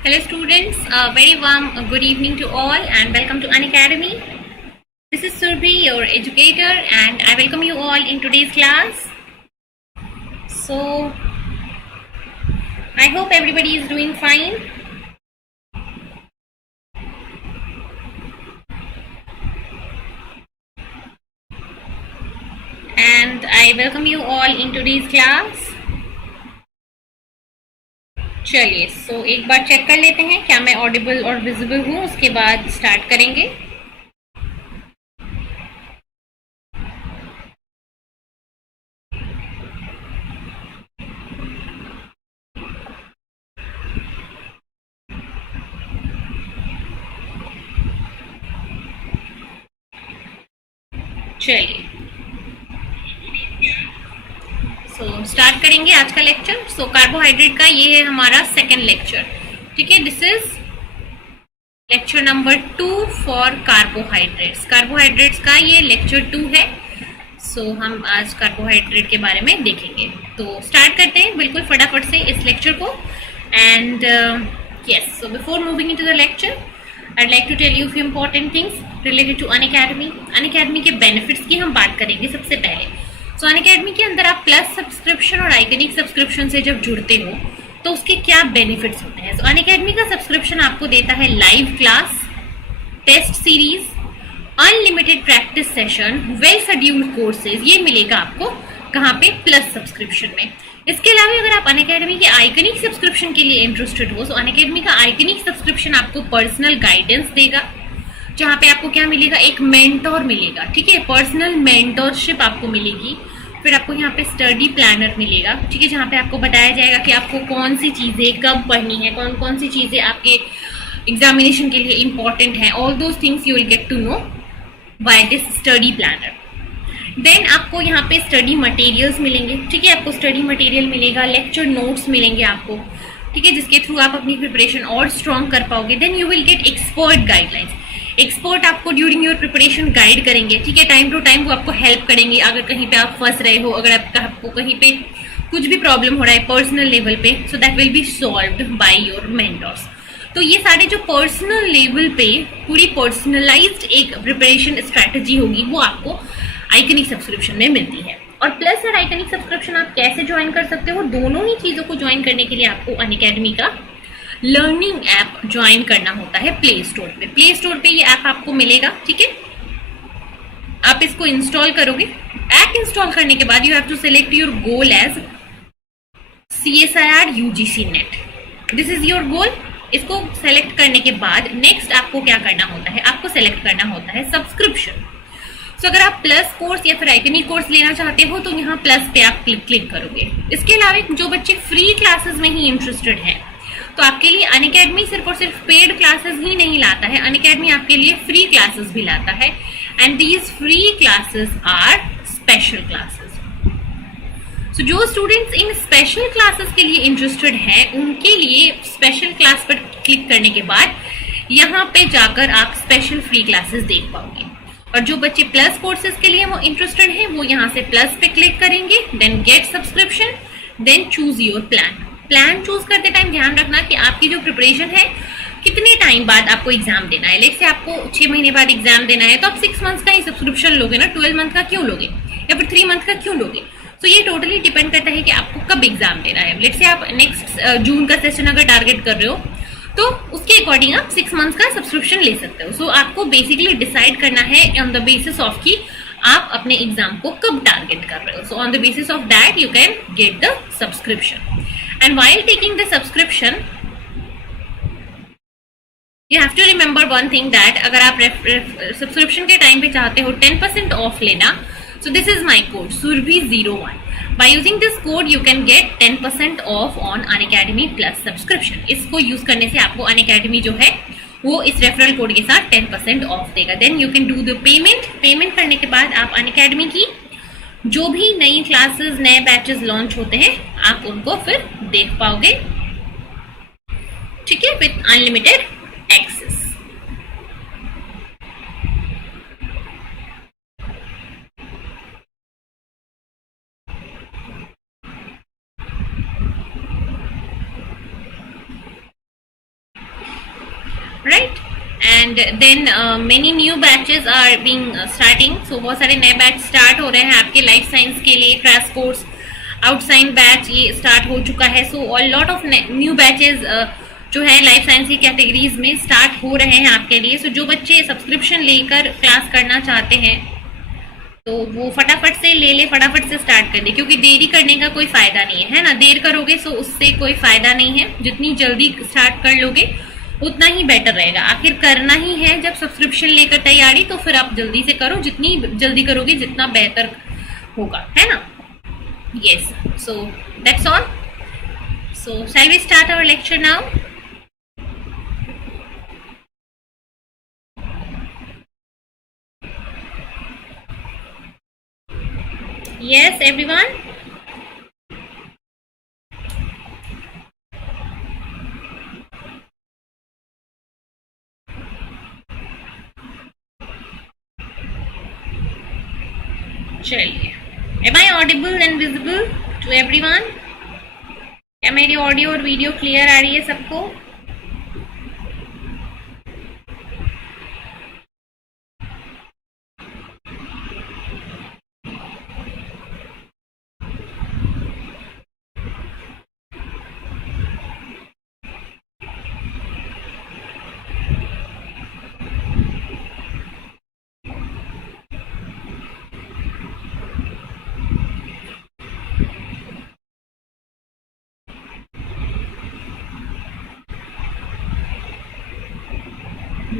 Hello students, a very warm good evening to all and welcome to Unacademy. This is Surbhi, your educator, and I welcome you all in today's class. So, I hope everybody is doing fine. And I welcome you all in today's class. चलिए एक बार चेक कर लेते हैं क्या मैं ऑडिबल और विजिबल हूँ, उसके बाद स्टार्ट करेंगे. चलिए स्टार्ट करेंगे आज का लेक्चर. कार्बोहाइड्रेट का ये है हमारा सेकेंड लेक्चर. ठीक है, this is lecture number 2 for carbohydrates. Carbohydrates का ये लेक्चर 2 है. हम आज कार्बोहाइड्रेट के बारे में देखेंगे. तो स्टार्ट करते हैं बिल्कुल फटाफट से इस लेक्चर को. And yes, before moving into the lecture I'd like to tell you few important things related to Unacademy. Unacademy के बेनिफिट्स की हम बात करेंगे सबसे पहले. Unacademy के अंदर आप प्लस सब्सक्रिप्शन और आइकनिक सब्सक्रिप्शन से जब जुड़ते हो तो उसके क्या बेनिफिट्स होते हैं. Unacademy का सब्सक्रिप्शन आपको देता है live class, test series, unlimited practice session, well scheduled courses. ये मिलेगा आपको कहाँ पे? प्लस सब्सक्रिप्शन में. इसके अलावा अगर आप अनअकैडमी के आइकनिक सब्सक्रिप्शन के लिए इंटरेस्टेड हो तो अनअकैडमी का आइकनिक सब्सक्रिप्शन आपको पर्सनल गाइडेंस देगा, जहाँ पे आपको क्या मिलेगा? एक मेंटोर मिलेगा. ठीक है, पर्सनल मेंटोरशिप आपको मिलेगी. फिर आपको यहाँ पे स्टडी प्लानर मिलेगा. ठीक है, जहाँ पे आपको बताया जाएगा कि आपको कौन सी चीजें कब पढ़नी है, कौन कौन सी चीजें आपके एग्जामिनेशन के लिए इंपॉर्टेंट है. All those things you will get to know by this study planner. Then आपको यहाँ पे स्टडी मटेरियल्स मिलेंगे. ठीक है, आपको स्टडी मटेरियल मिलेगा, लेक्चर नोट्स मिलेंगे आपको. ठीक है, जिसके थ्रू आप अपनी प्रिपरेशन और स्ट्रॉन्ग कर पाओगे. Then you will get expert guidelines. Expert आपको ड्यूरिंग योर प्रिपरेशन गाइड करेंगे. ठीक है, टाइम टू टाइम वो आपको हेल्प करेंगे. अगर कहीं पे आप फंस रहे हो, अगर आपको कहीं पे कुछ भी प्रॉब्लम हो रहा है पर्सनल लेवल पे, सो that will be solved by your mentors. तो ये सारे जो पर्सनल लेवल पे पूरी पर्सनलाइज्ड एक प्रिपरेशन स्ट्रैटेजी होगी वो आपको आइकनिक सब्सक्रिप्शन में मिलती है. और प्लस और आइकनिक सब्सक्रिप्शन आप कैसे ज्वाइन कर सकते हो? दोनों ही चीजों को ज्वाइन करने के लिए आपको अनअकैडमी का लर्निंग ऐप ज्वाइन करना होता है प्ले स्टोर पे. प्ले स्टोर पे ये ऐप आपको मिलेगा. ठीक है, आप इसको इंस्टॉल करोगे. ऐप इंस्टॉल करने के बाद you have to select your goal as CSIR UGC NET. This is your goal. इसको सेलेक्ट करने के बाद नेक्स्ट आपको क्या करना होता है? आपको सेलेक्ट करना होता है सब्सक्रिप्शन. अगर आप प्लस कोर्स या फिर आइकनिक कोर्स लेना चाहते हो तो यहाँ प्लस पे आप क्लिक करोगे. इसके अलावा जो बच्चे फ्री क्लासेस में ही इंटरेस्टेड हैं तो आपके लिए अनअकैडमी सिर्फ और सिर्फ पेड क्लासेस ही नहीं लाता है, अनअकैडमी आपके लिए फ्री क्लासेस भी लाता है. And these free classes are special classes. जो स्टूडेंट्स इन स्पेशल क्लासेस के लिए इंटरेस्टेड हैं उनके लिए स्पेशल क्लास पर क्लिक करने के बाद यहाँ पे जाकर आप स्पेशल फ्री क्लासेस देख पाओगे. और जो बच्चे प्लस कोर्सेज के लिए वो इंटरेस्टेड हैं वो यहाँ से प्लस पे क्लिक करेंगे. Then get subscription, then choose your plan. Plan choose करते टाइम ध्यान रखना कि आपकी जो प्रिपरेशन है कितने टाइम बाद आपको एग्जाम देना है. लेट से आपको 6 महीने बाद एग्जाम देना है तो आप 6 मंथ्स का ही सब्सक्रिप्शन लोगे ना, 12 मंथ का क्यों लोगे या फिर 3 मंथ का क्यों लोगे? ये टोटली डिपेंड करता है कि आपको कब एग्जाम देना है. लेट से आप नेक्स्ट जून का सेशन अगर टारगेट कर रहे हो तो उसके अकॉर्डिंग आप 6 मंथ्स का सब्सक्रिप्शन ले सकते हो. आपको बेसिकली डिसाइड करना है ऑन द बेसिस ऑफ कि आप अपने एग्जाम को कब टारगेट कर रहे हो. On the basis of that you can get the subscription. And while taking the subscription you have to remember one thing that अगर आप सब्सक्रिप्शन के टाइम पे चाहते हो 10% ऑफ लेना, so this is my code Surbhi01. By using this code you can get 10% off on Unacademy Plus subscription. इसको यूज करने से आपको Unacademy जो है वो इस रेफरल कोड के साथ 10% ऑफ देगा. Then you can do the payment करने के बाद आप Unacademy की जो भी नई क्लासेस नए बैचेस लॉन्च होते हैं आप उनको फिर देख पाओगे. ठीक है, with unlimited access. Right. And then many new batches are being starting. So बहुत सारे नए बैच स्टार्ट हो रहे हैं आपके लाइफ साइंस के लिए. क्रैश कोर्स, आउटसाइन बैच ये स्टार्ट हो चुका है. So all lot of new batches जो है लाइफ साइंस की कैटेगरीज में स्टार्ट हो रहे हैं आपके लिए. सो जो बच्चे सब्सक्रिप्शन लेकर क्लास करना चाहते हैं तो वो फटाफट से ले ले, फटाफट से स्टार्ट कर दे, क्योंकि देरी करने का कोई फायदा नहीं है ना. देर करोगे सो उससे कोई फायदा नहीं है. जितनी जल्दी स्टार्ट कर लोगे उतना ही बेटर रहेगा. आखिर करना ही है जब सब्सक्रिप्शन लेकर तैयारी, तो फिर आप जल्दी से करो. जितनी जल्दी करोगे जितना बेहतर होगा, है ना. Yes, so that's all. So shall we start our lecture now. Yes, everyone. चलिए, am I audible and visible to everyone? क्या मेरी ऑडियो और वीडियो क्लियर आ रही है सबको?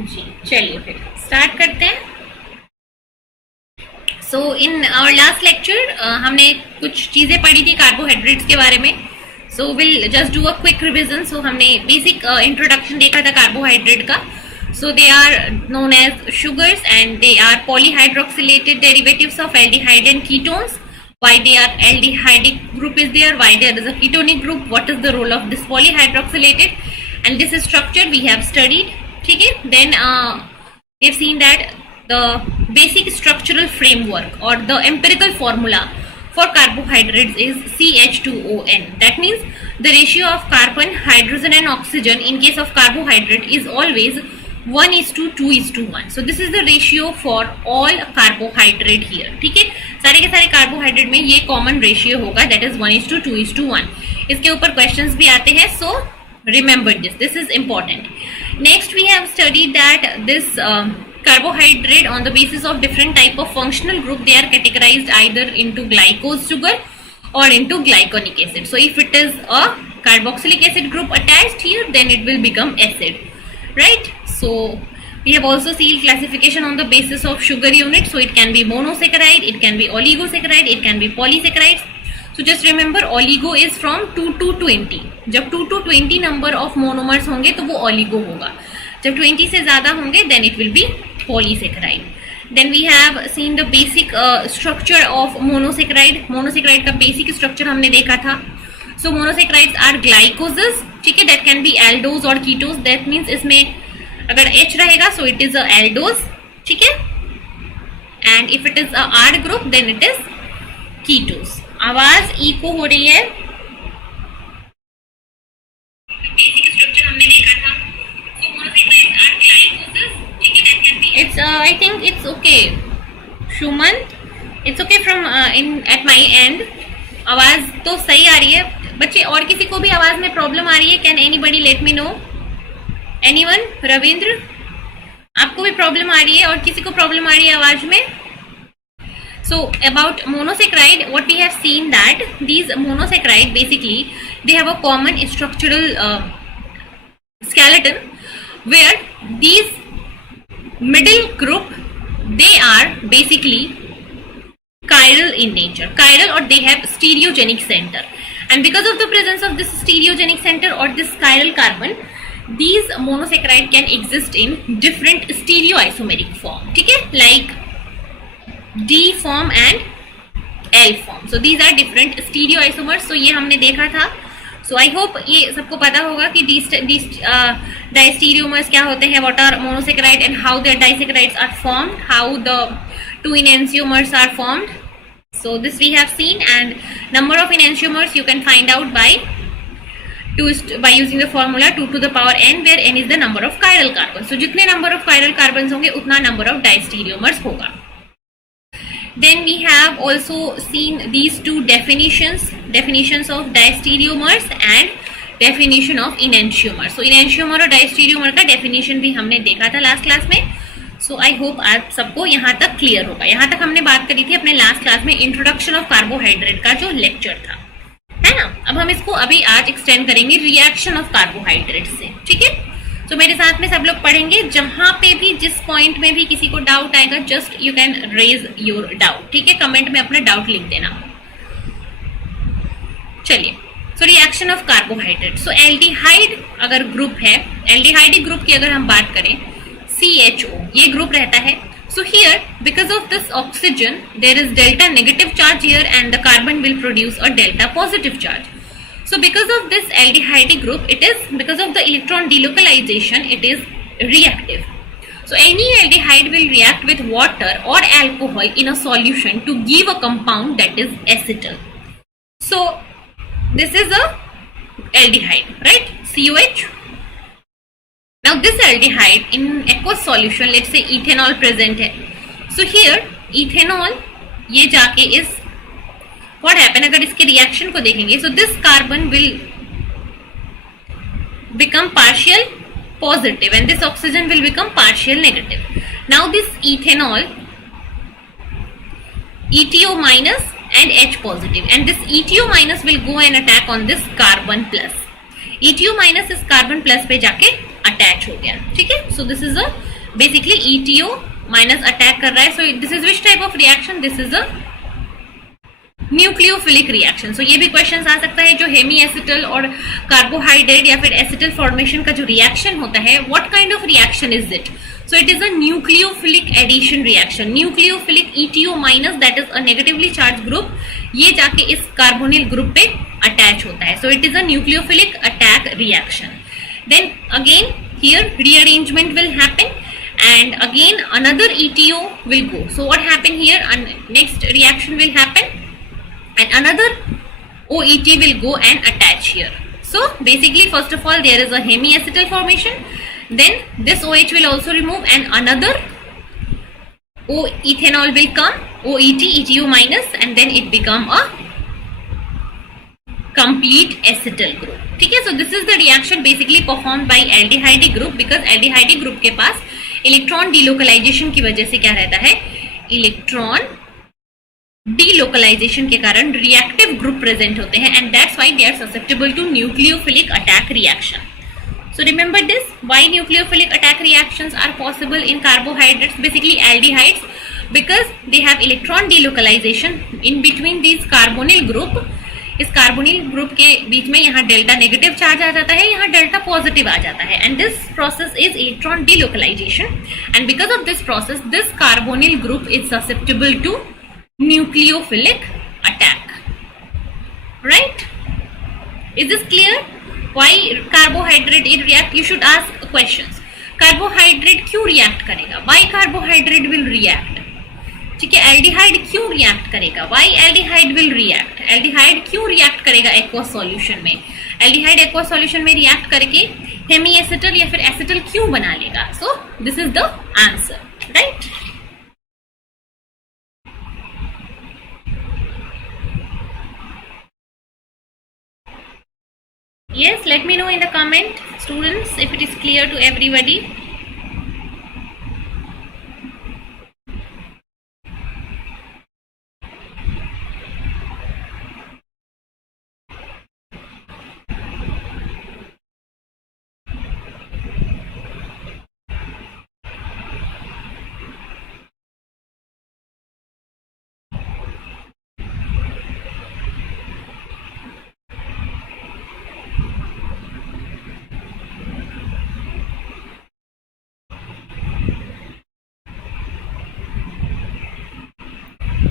जी, चलिए फिर स्टार्ट करते हैं. So in our last lecture हमने कुछ चीजें पढ़ी थी कार्बोहाइड्रेट्स के बारे में. So will just do a quick revision. So हमने बेसिक इंट्रोडक्शन देखा था कार्बोहाइड्रेट का. So they are known as sugars and they are polyhydroxylated derivatives of aldehyde and ketones. Why they are aldehydic group is there, why there is a ketonic group, what is the role of this polyhydroxylated, and this structure we have studied. ठीक है. Then we have seen that the basic structural framework or the empirical formula for carbohydrates is CH2ON. That means the ratio of carbon, hydrogen and oxygen in case of carbohydrate is always 1:2:1. So this is the ratio for all carbohydrate here. ठीक है. सारे के सारे carbohydrate में ये common ratio होगा, that is 1:2:1. इसके ऊपर क्वेश्चंस भी आते हैं, so remember this is important. Next we have studied that this carbohydrate on the basis of different type of functional group, they are categorized either into glycose sugar or into glyconic acid. So if it is a carboxylic acid group attached here, then it will become acid, right? So we have also seen classification on the basis of sugar unit. So it can be monosaccharide, it can be oligosaccharide, it can be polysaccharides. So just remember oligo is from 2 to 20. जब 2 to 20 number of monomers होंगे तो वो oligo होगा. जब 20 से ज्यादा होंगे then it will be polysaccharide. Then we have seen the basic structure of monosaccharide. Monosaccharide का basic structure हमने देखा था. So monosaccharides are glycoses. ठीक है. That can be aldose or ketose. That means इसमें अगर H रहेगा so it is a aldose. ठीक है. And if it is a R group then it is ketose. आवाज इको हो रही है. बेसिक स्ट्रक्चर हमने देखा था. So monosaccharides are glycoses. ठीक है. That can be. It's I think it's okay. Shuman, it's okay from in at my end. आवाज तो सही आ रही है. बच्चे और किसी को भी आवाज में प्रॉब्लम आ रही है? Can anybody let me know? Anyone? Ravindra, आपको भी प्रॉब्लम आ रही है और किसी को प्रॉब्लम आ रही है आवाज में? So about monosaccharide, what we have seen that these monosaccharide basically they have a common structural skeleton where these middle group they are basically chiral in nature, chiral, or they have stereogenic center, and because of the presence of this stereogenic center or this chiral carbon, these monosaccharide can exist in different stereoisomeric form. ठीक है. Like D form and L form. So these are different stereoisomers. So ये हमने देखा था. So I hope ये सबको पता होगा कि diastereomers क्या होते हैं, what are monosaccharide and how their disaccharides are formed, how the two enantiomers are formed. So this we have seen, and number of enantiomers you can find out by by using the formula 2 to the power n, where n is the number of chiral carbons. So जितने number of chiral carbons होंगे उतना number of diastereomers होगा. Then we have also seen these two definitions of diastereomers and definition of enantiomer. So enantiomer और diastereomer का definition भी हमने देखा था last class में. So I hope आप सबको यहाँ तक clear होगा. यहाँ तक हमने बात करी थी अपने last class में introduction of carbohydrate का जो lecture था, है ना. अब हम इसको अभी आज एक्सटेंड करेंगे रिएक्शन ऑफ कार्बोहाइड्रेट से, ठीक है. तो मेरे साथ में सब लोग पढ़ेंगे. जहां पे भी जिस पॉइंट में भी किसी को डाउट आएगा, just you can raise your doubt, ठीक है. कमेंट में अपना डाउट लिख देना. चलिए, so reaction of carbohydrate. So aldehyde अगर ग्रुप है, एल्डिहाइड ग्रुप की अगर हम बात करें, CHO ये ग्रुप रहता है. So here, because of this oxygen, there is delta negative charge here and the carbon will produce a delta positive charge. So because of this aldehyde group, it is, because of the electron delocalization, it is reactive. So any aldehyde will react with water or alcohol in a solution to give a compound that is acetal. So this is a aldehyde, right? COH. Now this aldehyde in aqueous solution, let's say ethanol present है. So here ethanol ये जाके इस what happen, अगर इसके रिएक्शन को देखेंगे, so this carbon will become partial positive and this oxygen will become partial negative. Now this ethanol, ETO minus and H positive, and this ETO minus will go and attack on this carbon plus. ETO minus इस carbon plus पे जाके अटैच हो गया, ठीक है. So this is a basically ETO minus attack कर रहा है. So this is which type of reaction? This is a nucleophilic reaction. So ये भी क्वेश्चन आ सकता है, जो हेमी एसिटल और कार्बोहाइड्रेट या फिर एसिटल फॉर्मेशन का जो रिएक्शन होता है, what kind of reaction is it? So it is a nucleophilic addition reaction. Nucleophilic ETO minus, that is a negatively charge group, ये जाके इस कार्बोनिल ग्रुप पे अटैच होता है. So it is a nucleophilic attack reaction. Then again here rearrangement will happen and again another ETO will go. So what happened here? Next reaction will happen and another OET will go and attach here. So basically first of all there is a hemiacetal formation, then this OH will also remove and another O ethanol will come, OET, ETO minus, and then it become a complete acetal group, ठीक है. So this is the reaction basically performed by aldehyde group, because aldehyde group के पास electron delocalisation की वजह से क्या रहता है, electron delocalisation के कारण रिएक्टिव ग्रुप प्रेजेंट होते हैं and that's why they are susceptible to nucleophilic attack reaction. So remember this, why nucleophilic attack reactions are possible in carbohydrates, basically aldehydes, because they have electron delocalization in between these carbonyl group. इस carbonyl group के बीच में यहाँ delta negative charge आ जाता है, यहाँ delta positive आ जाता है, and this process is electron delocalization and because of this process this carbonyl group is susceptible to nucleophilic attack, right? Is this clear? Why carbohydrate it react? You should ask questions. Carbohydrate क्यों react करेगा? Why carbohydrate will react? ठीक है. Aldehyde क्यों react करेगा? Why aldehyde will react? Aldehyde क्यों react करेगा aqueous solution में? Aldehyde aqueous solution में रिएक्ट करके हेमी एसिटल या फिर एसिटल क्यों बना लेगा? सो this is the answer, right? Yes, let me know in the comment, students, if it is clear to everybody.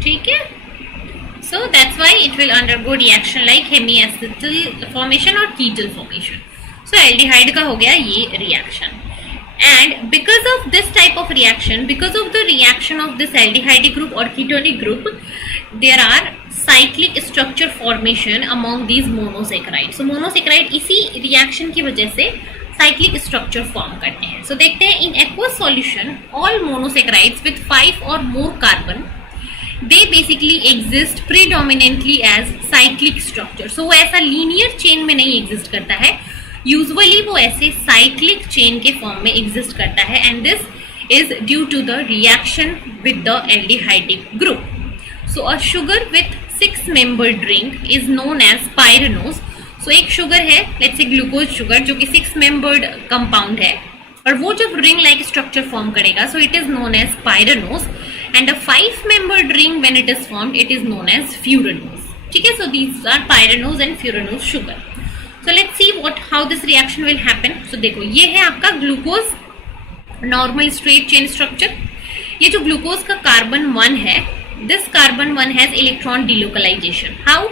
ठीक है. So that's why it will undergo reaction like hemiacetal formation or ketal formation. So aldehyde का हो गया ये reaction. And because of this type of reaction, because of the reaction of this aldehyde group or ketonic group, there are cyclic structure formation among these monosaccharide. सो मोनोसेक्राइड इसी रिएक्शन की वजह से cyclic structure form करते हैं. सो देखते हैं, in aqueous solution all monosaccharides with 5 और more carbon they basically exist predominantly as cyclic structure. So वो ऐसा linear chain में नहीं exist करता है, usually वो ऐसे cyclic chain के form में exist करता है, and this is due to the reaction with the aldehydic group. So a sugar with 6-membered ring is known as pyranose. So एक sugar है, let's say glucose sugar, जो कि 6-membered compound है, और वो जब ring like structure form करेगा, so it is known as pyranose. And a 5-membered ring, when it is formed, it is known as furanose. ठीक है, so these are pyranose and furanose sugar. So let's see how this reaction will happen. So देखो, ये है आपका glucose normal straight chain structure. ये जो ग्लूकोज का कार्बन 1 है, this carbon 1 has electron delocalisation. How?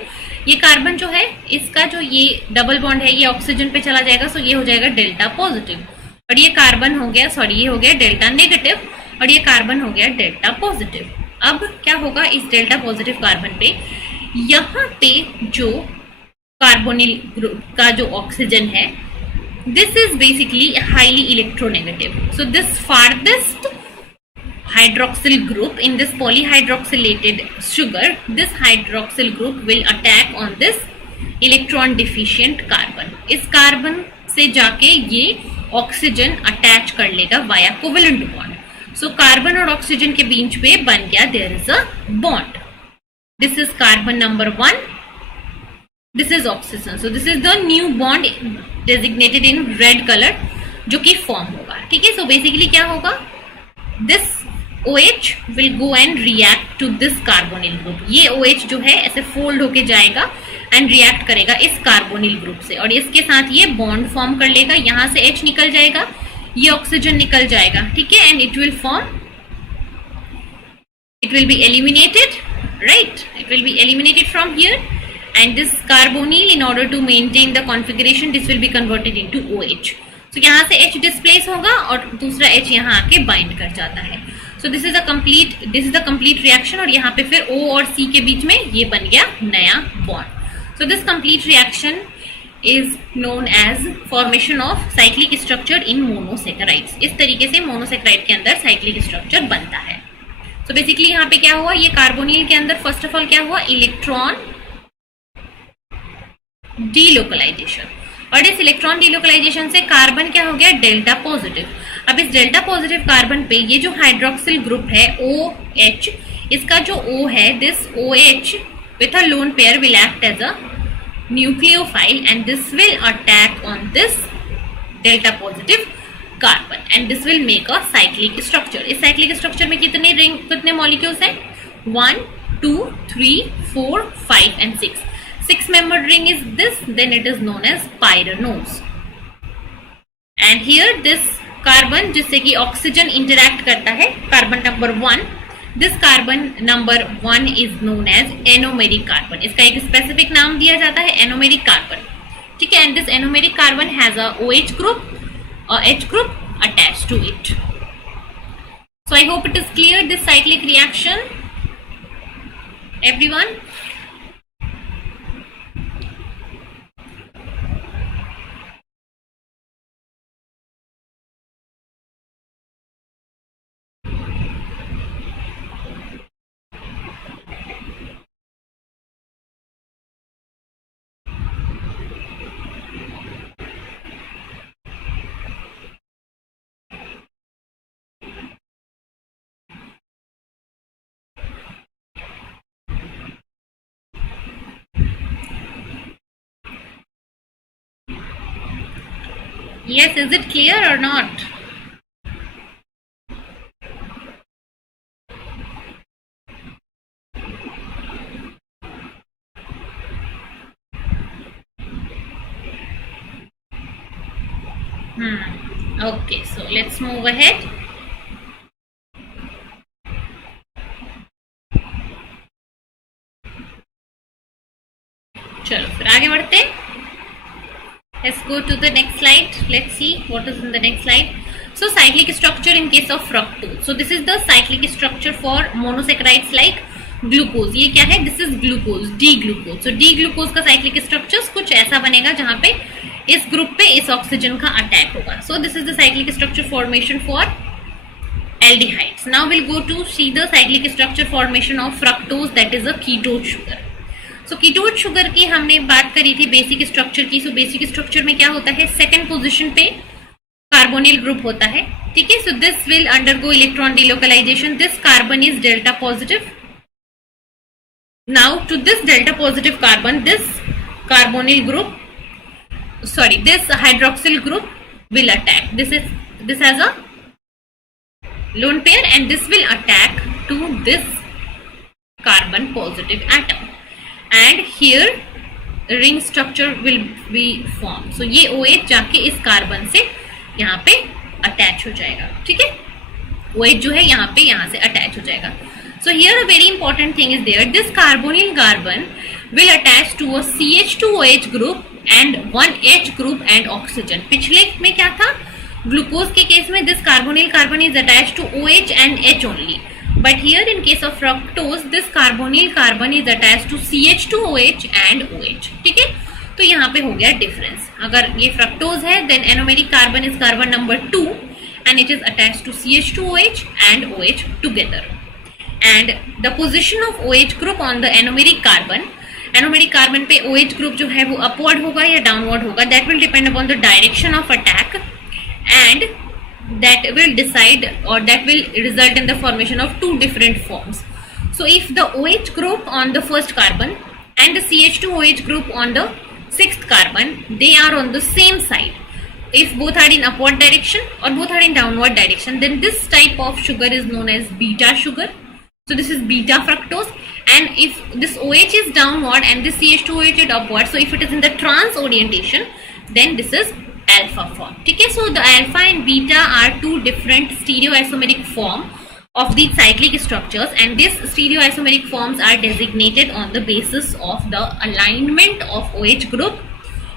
ये कार्बन जो है, इसका जो ये डबल बॉन्ड है, ये ऑक्सीजन पे चला जाएगा, सो ये हो जाएगा डेल्टा पॉजिटिव, और ये कार्बन हो गया, सॉरी, ये हो गया डेल्टा नेगेटिव, और ये कार्बन हो गया डेल्टा पॉजिटिव. अब क्या होगा इस डेल्टा पॉजिटिव कार्बन पे, यहाँ पे जो कार्बोनिल ग्रुप का जो ऑक्सीजन है, this is basically highly electronegative. So this farthest hydroxyl group in this polyhydroxylated sugar, this hydroxyl group will attack on this electron deficient carbon. इस कार्बन से जाके ये ऑक्सीजन अटैच कर लेगा via covalent bond. So carbon और oxygen के बीच पे बन गया there is a bond. This is carbon number 1, this is oxygen. So this is the new bond designated in red colour, जो कि फॉर्म होगा. ठीक है, सो बेसिकली क्या होगा, this OH will go and react to this carbonyl group. ये OH जो है ऐसे फोल्ड होके जाएगा एंड रिएक्ट करेगा इस कार्बोनिल ग्रुप से, और इसके साथ ये बॉन्ड फॉर्म कर लेगा. यहाँ से H निकल जाएगा, ये ऑक्सीजन निकल जाएगा. ठीक है, and it will form, it will be eliminated, right, it will be eliminated from here, and this carbonyl in order to maintain the configuration, this will be converted into OH. तो यहाँ से H डिस्प्लेस होगा और दूसरा H यहाँ आके बाइंड कर जाता है. So this is the complete reaction, और यहाँ पे फिर O और C के बीच में ये बन गया नया bond. So this complete reaction is known as formation of cyclic structure in monosaccharides. इस तरीके से मोनोसेक्राइड के अंदर साइक्लिक स्ट्रक्चर बनता है. सो बेसिकली यहाँ पे क्या हुआ, ये कार्बोनिल के अंदर फर्स्ट ऑफ ऑल क्या हुआ, इलेक्ट्रॉन डीलोकलाइजेशन, और इस इलेक्ट्रॉन डीलोकलाइजेशन से कार्बन क्या हो गया, डेल्टा पॉजिटिव. अब इस डेल्टा पॉजिटिव कार्बन पे ये जो हाइड्रोक्सिल ग्रुप है OH, इसका जो O है, this OH with a lone pair will act as a nucleophile, and this will attack on this delta positive carbon, and this will make a cyclic structure. इस cyclic structure में कितने रिंग, कितने मॉलिक्यूल्स हैं, 1, 2, 3, 4, 5 and 6. 6-membered ring is this, then it is known as pyranose. And here this carbon जिससे कि oxygen interact करता है, carbon number 1, this carbon number 1 is known as anomeric carbon. इसका एक स्पेसिफिक नाम दिया जाता है एनोमेरिक कार्बन. ठीक है, and this anomeric carbon has a OH group और H group attached to it. So I hope it is clear this cyclic reaction everyone. Yes, is it clear or not? Okay, so let's move ahead. चलो फिर आगे बढ़ते हैं. Let's go to the next slide. Let's see what is in the next slide. So cyclic structure in case of fructose. So this is the cyclic structure for monosaccharides like glucose, ये क्या है, this is glucose, D glucose. तो D glucose का cyclic structure कुछ ऐसा बनेगा जहां पे इस ग्रुप पे इस ऑक्सीजन का अटैक होगा। सो this is the cyclic structure formation for aldehydes. Now we'll go to see the cyclic structure formation of fructose, that is a ketone sugar. So ketone sugar की हमने बात करी थी बेसिक स्ट्रक्चर की। सो बेसिक स्ट्रक्चर में क्या होता है, सेकंड पोजीशन पे कार्बोनिल ग्रुप होता है, ठीक है। So this will undergo electron delocalization, this carbon is delta positive. Now to this delta positive carbon, this carbonyl group, sorry, this hydroxyl group will attack. This has a lone pair and this will attack to this carbon positive atom and here ring structure will be formed. So ये OH जाके इस carbon से यहाँ पे अटैच हो जाएगा, ठीक है। OH जो है यहाँ पे यहाँ से अटैच हो जाएगा। So here a very important thing is there. This carbonyl carbon will attach to a CH2OH group and one H group and oxygen. पिछले में क्या था, ग्लूकोज के केस में this carbonyl carbon is attached to OH and H only. But here in case of fructose, this carbonyl carbon is attached to CH2OH and OH. ठीक है, तो यहाँ पे हो गया डिफरेंस। अगर ये फ्रक्टोज है then anomeric carbon is carbon number 2 and it is attached to CH2OH and OH together. And the position of OH group on the anomeric carbon, anomeric carbon पे OH group जो है वो upward होगा या downward होगा, that will depend upon the direction of attack and that will decide or that will result in the formation of two different forms. So if the OH group on the first carbon and the CH2OH group on the sixth carbon, they are on the same side, if both are in upward direction or both are in downward direction, then this type of sugar is known as beta sugar. So this is beta fructose, and if this OH is downward and this CH2OH is upward, so if it is in the trans orientation, then this is alpha form. Okay, so the alpha and beta are two different stereoisomeric form of these cyclic structures, and these stereoisomeric forms are designated on the basis of the alignment of OH group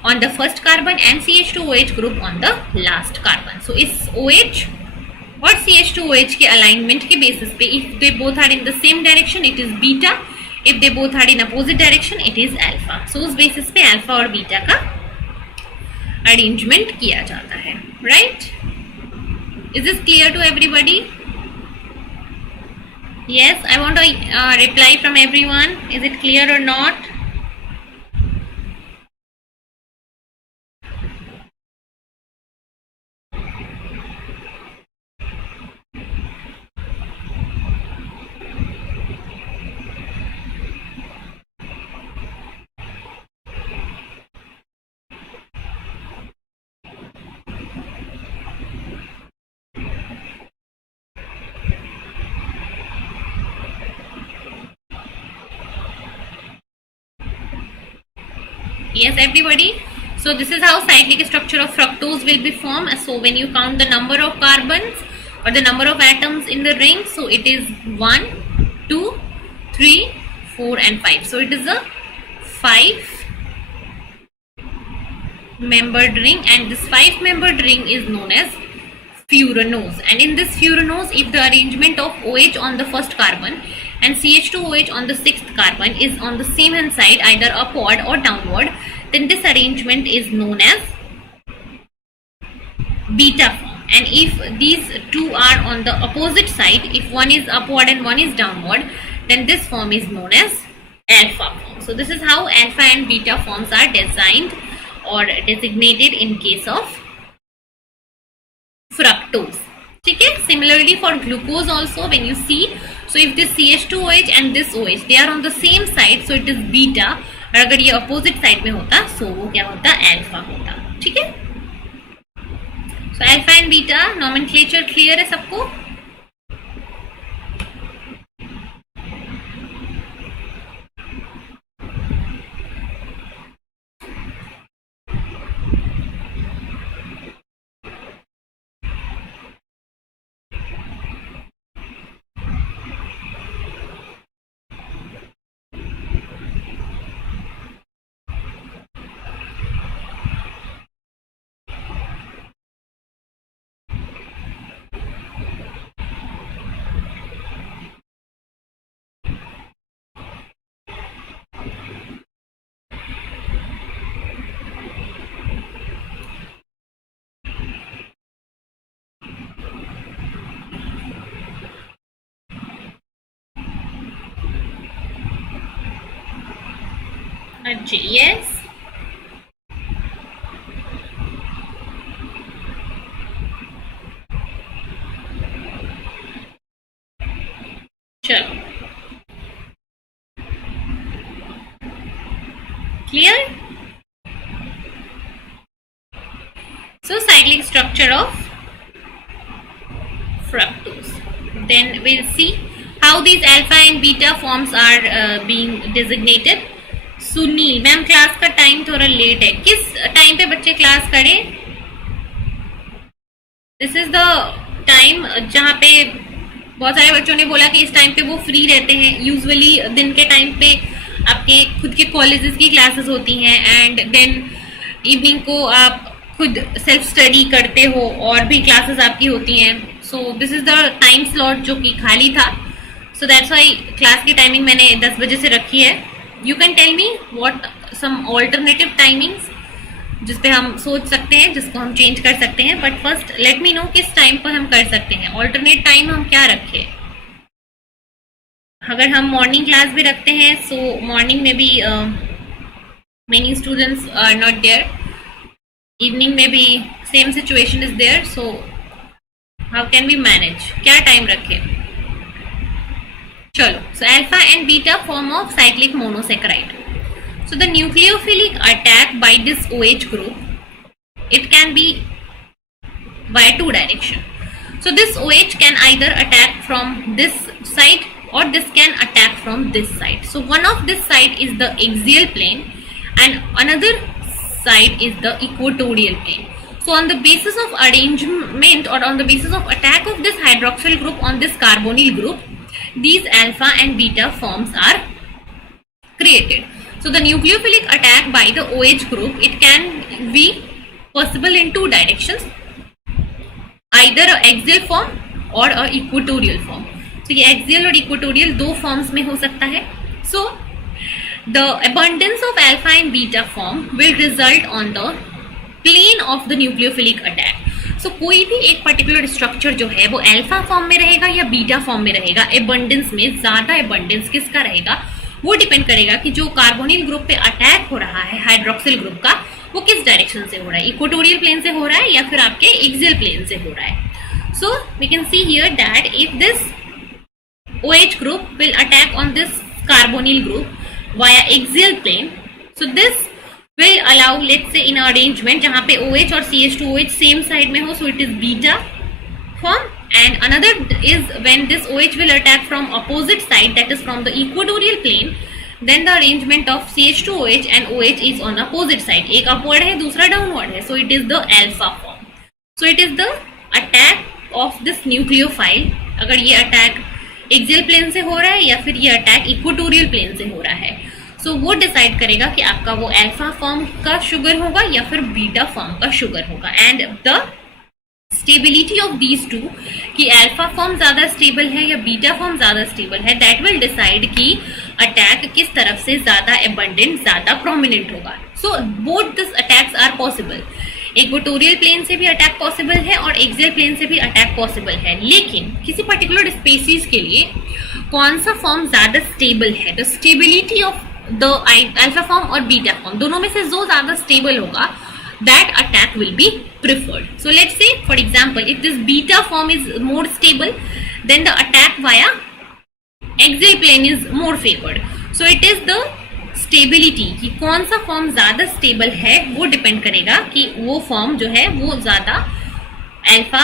on the first carbon and CH2OH group on the last carbon. So इस OH और CH2OH के alignment के basis पे if they both are in the same direction it is beta, if they both are in opposite direction it is alpha. So उस basis पे alpha और beta का arrangement किया जाता है, right? Is this clear to everybody? Yes, I want a reply from everyone. Is it clear or not? Yes, everybody. So this is how cyclic structure of fructose will be formed. So when you count the number of carbons or the number of atoms in the ring, so it is 1, 2, 3, 4 and 5. So it is a 5-membered ring, and this 5-membered ring is known as furanose. And in this furanose, if the arrangement of OH on the first carbon and CH2OH on the sixth carbon is on the same hand side, either upward or downward, then this arrangement is known as beta form. And if these two are on the opposite side, if one is upward and one is downward, then this form is known as alpha form. So this is how alpha and beta forms are designed or designated in case of fructose. Okay, similarly for glucose also, when you see, so if this CH2OH and this OH they are on the same side, so it is beta, और अगर ये opposite side में होता so वो क्या होता, alpha होता, ठीक है। So alpha and beta nomenclature clear है सबको? Ajay, yes. चलो, clear? So cyclic structure of fructose. Then we'll see how these alpha and beta forms are being designated. Sunil ma'am, class का टाइम थोड़ा लेट है, किस टाइम पे बच्चे क्लास करें? दिस इज द टाइम जहाँ पे बहुत सारे बच्चों ने बोला कि इस टाइम पे वो फ्री रहते हैं. यूजुअली दिन के टाइम पे आपके खुद के कॉलेजेस की क्लासेस होती हैं एंड देन इवनिंग को आप खुद सेल्फ स्टडी करते हो और भी क्लासेस आपकी होती हैं. So this is the time slot जो कि खाली था. सो दैट्स वाई क्लास की टाइमिंग मैंने 10 बजे से रखी है. You can tell me what some alternative timings जिसपे हम सोच सकते हैं, जिसको हम चेंज कर सकते हैं. But first let me know किस टाइम पर हम कर सकते हैं. ऑल्टरनेट टाइम हम क्या रखें? अगर हम मॉर्निंग क्लास भी रखते हैं सो मॉर्निंग में भी many students are not there. Evening में भी same situation is there. So how can we manage? क्या टाइम रखें? चलो, so alpha and beta form of cyclic monosaccharide. So the nucleophilic attack by this OH group, it can be by two direction. So this OH can either attack from this side or this can attack from this side. So one of this side is the axial plane and another side is the equatorial plane. So on the basis of arrangement or on the basis of attack of this hydroxyl group on this carbonyl group, these alpha and beta forms are created. So the nucleophilic attack by the OH group, it can be possible in two directions, either a axial form or a equatorial form. So ये axial और equatorial दो forms में हो सकता है. So the abundance of alpha and beta form will result on the plane of the nucleophilic attack. So कोई भी एक particular structure जो है वो alpha form में रहेगा या beta form में रहेगा. abundance में ज़्यादा abundance किसका रहेगा वो डिपेंड करेगा कि जो कार्बोनिल ग्रुप पे अटैक हो रहा है हाइड्रोक्सिल ग्रुप का वो किस डायरेक्शन से हो रहा है. इक्वेटोरियल प्लेन से हो रहा है या फिर आपके एक्सियल प्लेन से हो रहा है. So we can see here that if this OH group will attack on this carbonyl group via axial plane, so this will allow, let's say in arrangement जहाँ पे OH और CH2OH सेम साइड में हो, so it is beta form. And another is when this OH will attack from opposite side, that is from the equatorial plane, then the arrangement of CH2OH and OH is on opposite side. एक upward है दूसरा downward है, so it is the alpha form. So it is the attack of this nucleophile. अगर ये attack axial plane से हो रहा है या फिर ये attack equatorial plane से हो रहा है, so वो decide करेगा कि आपका वो alpha form का sugar होगा या फिर beta form का sugar होगा. And the stability of these two कि अल्फा फॉर्म ज्यादा स्टेबल है या बीटा फॉर्म ज्यादा स्टेबल है, दैट विल डिसाइड कि अटैक किस तरफ से ज्यादा एबंडेंट ज्यादा प्रोमिनेंट होगा. So both this attacks are possible. Equatorial plane से भी अटैक पॉसिबल है और एक्सियल प्लेन से भी अटैक पॉसिबल है. लेकिन किसी पर्टिकुलर स्पेसीज के लिए कौन सा फॉर्म ज्यादा स्टेबल है, the stability of the alpha form और बीटा फॉर्म दोनों में से जो ज्यादा स्टेबल होगा, that attack will be preferred. So let's say for example if this beta form is more stable, then the attack via axial plane is more favored. So it is the stability कि कौन सा form ज्यादा stable है वो डिपेंड करेगा कि वो फॉर्म जो है वो ज्यादा अल्फा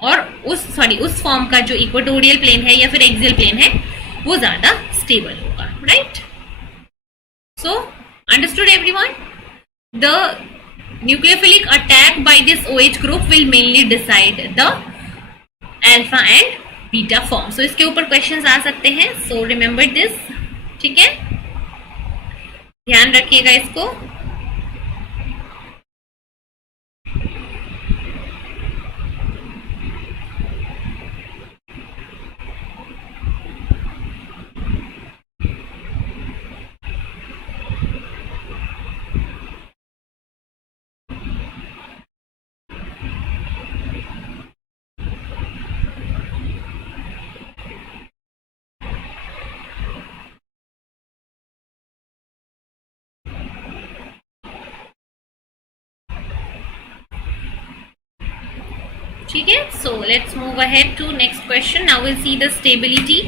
और उस फॉर्म का जो इक्वेटोरियल प्लेन है या फिर एक्सियल प्लेन है वो ज्यादा स्टेबल होगा. Right? So understood everyone? The nucleophilic attack by this OH group will mainly decide the alpha and beta form. So इसके ऊपर questions आ सकते हैं. So remember this. ठीक है, ध्यान रखिएगा इसको. ठीक है, so let's move ahead to next question. Now will see the stability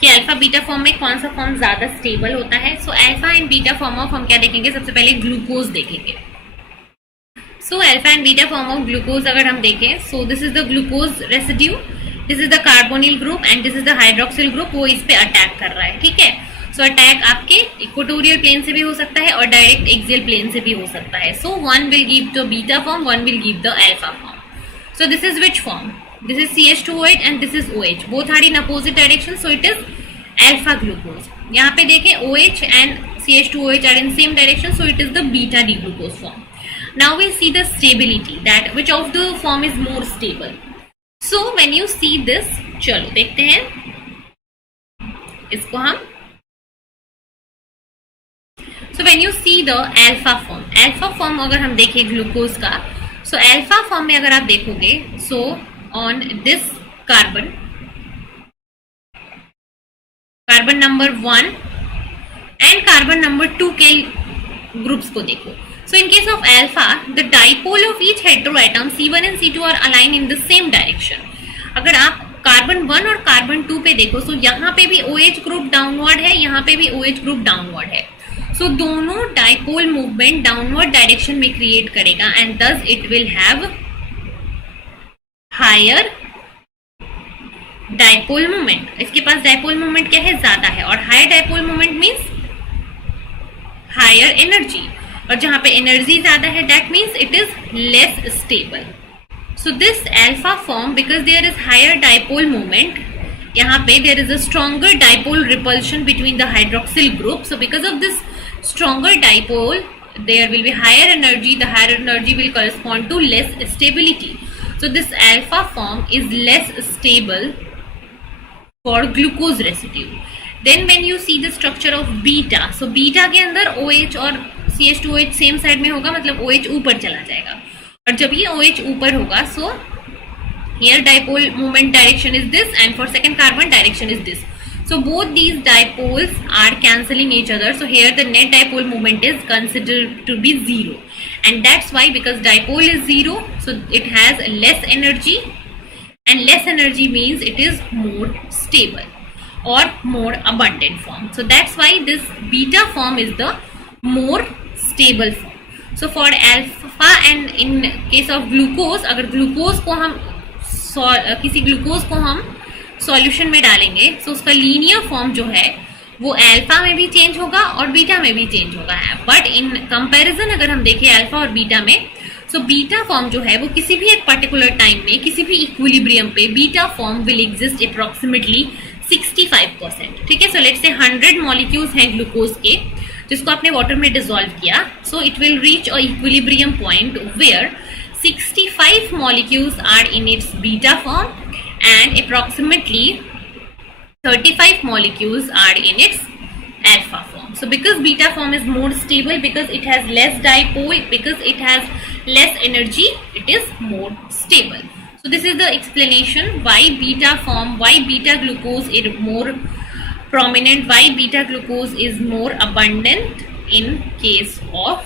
कि अल्फा बीटा फॉर्म में कौन सा फॉर्म ज्यादा स्टेबल होता है. So alpha and beta form of हम क्या देखेंगे, सबसे पहले ग्लूकोज देखेंगे. So alpha and beta form of glucose अगर हम देखें, so this is the glucose residue, this is the carbonyl group and this is the hydroxyl group. वो इस पे अटैक कर रहा है. ठीक है, सो अटैक आपके इक्वेटोरियल प्लेन से भी हो सकता है और डायरेक्ट एक्सियल प्लेन से भी हो सकता है. So one will give the beta form, one will give the alpha form. So this is which form? This is CH2OH and this is OH. Both are in opposite direction, so it is alpha glucose. यहाँ पे देखें OH and CH2OH are in same direction, so it is the beta D glucose form. Now we see the stability, that which of the form is more stable. So when you see this, चलो देखते हैं इसको हम. So when you see the alpha form अगर हम देखें ग्लूकोज का, so alpha form में अगर आप देखोगे, so on this carbon number 1 and carbon number 2 के ग्रुप्स को देखो. So in case of alpha, the dipole of each heteroatom C1 and C2 are align in the same direction. अगर आप कार्बन 1 और कार्बन 2 पे देखो, सो यहाँ पे भी OH ग्रुप डाउनवर्ड है, यहाँ पे भी OH ग्रुप डाउनवर्ड है. सो दोनों डाइपोल मूवमेंट डाउनवर्ड डायरेक्शन में क्रिएट करेगा and thus it will have higher dipole movement. इसके पास डाइपोल मूवमेंट क्या है, ज्यादा है, और higher dipole movement means higher energy, और जहां पे एनर्जी ज्यादा है that means it is less stable. So this alpha form, because there is higher dipole movement, यहाँ पे there is a stronger dipole repulsion between the hydroxyl group. So because of this stronger dipole, there will be higher energy. The higher energy will correspond to less stability. So this alpha form is less stable for glucose residue. Then when you see the structure of beta, so beta के अंदर OH और CH2OH same side में होगा, मतलब OH ऊपर चला जाएगा, और जब ये OH ऊपर होगा, so here dipole moment direction is this and for second carbon direction is this. So both these dipoles are cancelling each other. So here the net dipole moment is considered to be 0. And that's why, because dipole is 0, so it has less energy. And less energy means it is more stable or more abundant form. So that's why this beta form is the more stable form. So for alpha and in case of glucose, अगर glucose को हम किसी glucose को हम सॉल्यूशन में डालेंगे, तो उसका लीनियर फॉर्म जो है वो अल्फा में भी चेंज होगा और बीटा में भी चेंज होगा. बट इन कंपैरिजन अगर हम देखें अल्फा और बीटा में, सो बीटा फॉर्म जो है वो किसी भी एक पर्टिकुलर टाइम में किसी भी इक्विलिब्रियम पे beta form will exist approximately 65%. ठीक है, सो लेट्स से 100 मॉलिक्यूल्स हैं ग्लूकोज के जिसको आपने वाटर में डिसॉल्व किया, so it will reach a equilibrium point where 65 molecules are in its beta form and approximately 35 molecules are in its alpha form. So because beta form is more stable, because it has less dipole, because it has less energy, it is more stable. So this is the explanation why beta form, why beta glucose is more prominent, why beta glucose is more abundant in case of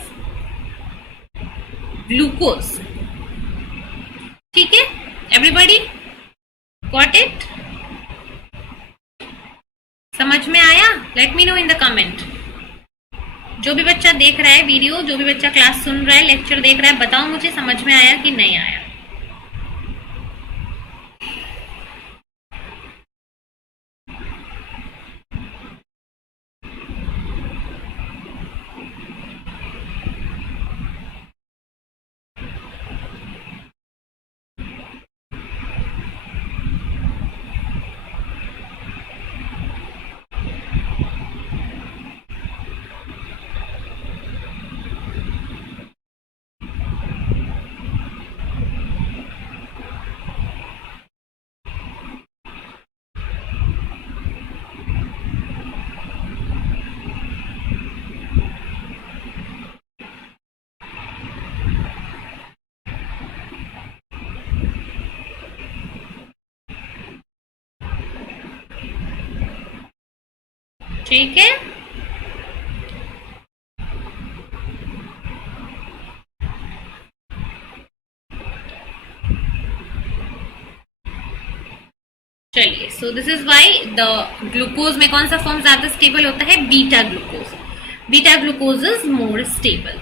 glucose. ठीक है, everybody got it? समझ में आया? Let me know in the comment. जो भी बच्चा देख रहा है वीडियो, जो भी बच्चा क्लास सुन रहा है, लेक्चर देख रहा है, बताओ मुझे समझ में आया कि नहीं आया. ठीक है, चलिए, सो this is why the glucose में कौन सा फॉर्म ज्यादा स्टेबल होता है? Beta glucose. Beta glucose is more stable.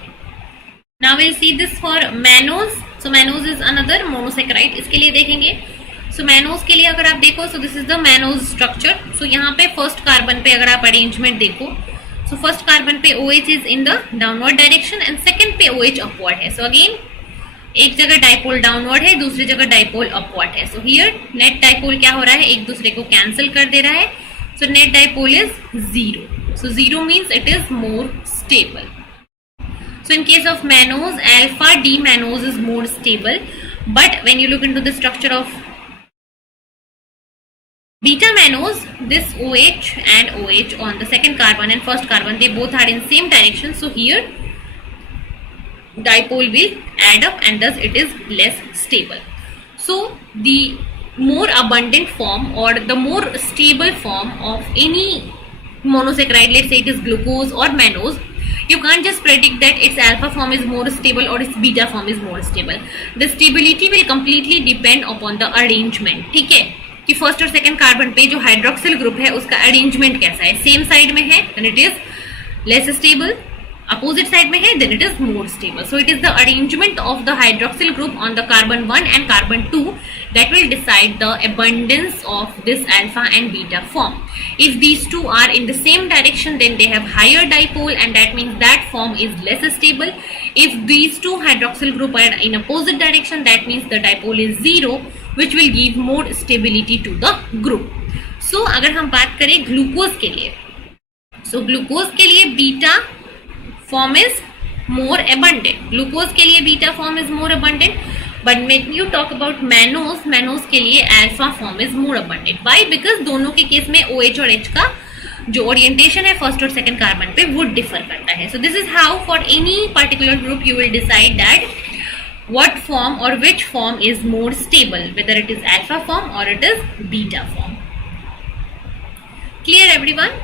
Now will see this for mannose. So mannose is another monosaccharide. इसके लिए देखेंगे. सो मैनोज के लिए अगर आप देखो, so this is the mannose structure. So यहाँ पे फर्स्ट कार्बन पे अगर आप अरेंजमेंट देखो, सो फर्स्ट कार्बन पे OH is in the downward direction and second पे OH अपवर्ड है. सो अगेन एक जगह डाइपोल डाउनवर्ड है, दूसरी जगह डाइपोल अपवर्ड है. सो हियर नेट डाइपोल क्या हो रहा है? एक दूसरे को कैंसिल कर दे रहा है. So net dipole is 0. So 0 means it is more stable. So in case of mannose, alpha D mannose is more stable, but when you look into the structure of beta mannose, this OH and OH on the second carbon and first carbon, they both are in same direction. So here dipole will add up and thus it is less stable. So the more abundant form or the more stable form of any monosaccharide, let's say it is glucose or mannose, you can't just predict that its alpha form is more stable or its beta form is more stable. The stability will completely depend upon the arrangement. ठीक है, कि फर्स्ट और second carbon पे जो hydroxyl group है उसका अरेंजमेंट कैसा है. सेम साइड में है then it is less stable, opposite side में है then it is more stable. So it is the arrangement of the hydroxyl group on the carbon 1 and carbon 2 that will decide the abundance of this alpha and beta form. If these two are in the same direction, then they have higher dipole and that means that form is less stable. If these two hydroxyl group are in opposite direction, that means the dipole is 0, which will give more stability to the group. So अगर हम बात करें ग्लूकोज के लिए, so glucose के लिए beta form is more abundant. Glucose के लिए beta form is more abundant, but when you talk about mannose, mannose के लिए alpha form is more abundant. Why? Because दोनों के केस में OH और H का जो ओरिएंटेशन है फर्स्ट और सेकंड कार्बन पे वो डिफर करता है. So this is how for any particular group you will decide that what form or which form is more stable, whether it is alpha form or it is beta form. Clear everyone?